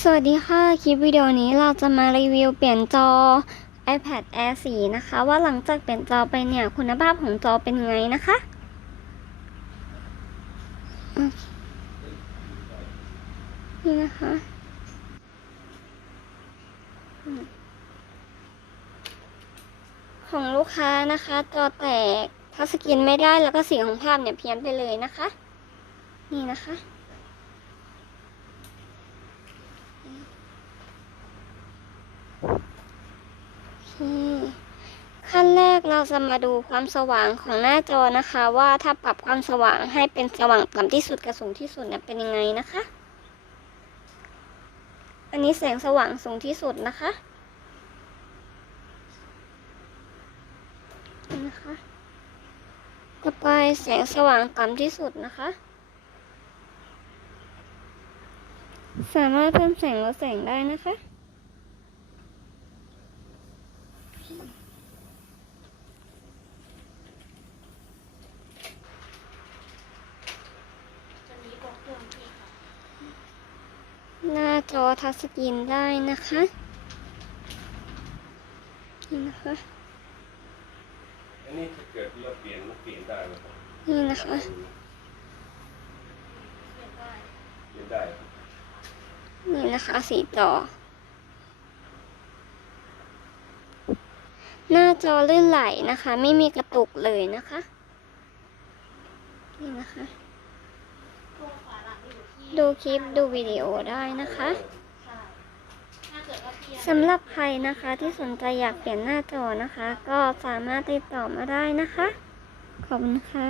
สวัสดีค่ะ คลิปวิดีโอนี้เราจะมารีวิวเปลี่ยนจอ iPad Air 4 นะคะ ว่าหลังจากเปลี่ยนจอไปเนี่ยคุณภาพของจอเป็นไงนะคะ นี่นะคะ ของลูกค้านะคะ จอแตกทัชสกรีนไม่ได้แล้วก็เสียงของภาพเนี่ยเพี้ยนไปเลยนะคะ นี่นะคะ อืม ขั้นแรกเราจะมาดูความสว่างของหน้าจอนะคะ ว่าถ้าปรับความสว่างให้เป็นสว่างต่ำที่สุดกับสูงที่สุดเนี่ยเป็นยังไงนะคะ อันนี้แสงสว่างสูงที่สุดนะคะนะคะต่อไปแสงสว่างต่ำที่สุดนะคะ สามารถเพิ่มแสงลดแสงได้นะคะ หน้าจอทัชสกรีนได้นะคะนี่นะคะอันนี้ถ้าเกิดเราเปลี่ยนมันเปลี่ยนได้ไหมครับนี่นะคะ เปลี่ยนได้ครับนี่นะคะสีจอ หน้าจอลื่นไหลนะคะ ไม่มีกระตุกเลยนะคะนี่นะคะ ดูคลิปดูวิดีโอได้นะคะสำหรับใครนะคะที่สนใจอยากเปลี่ยนหน้าจอนะคะ ก็สามารถติดต่อมาได้นะคะ ขอบคุณค่ะ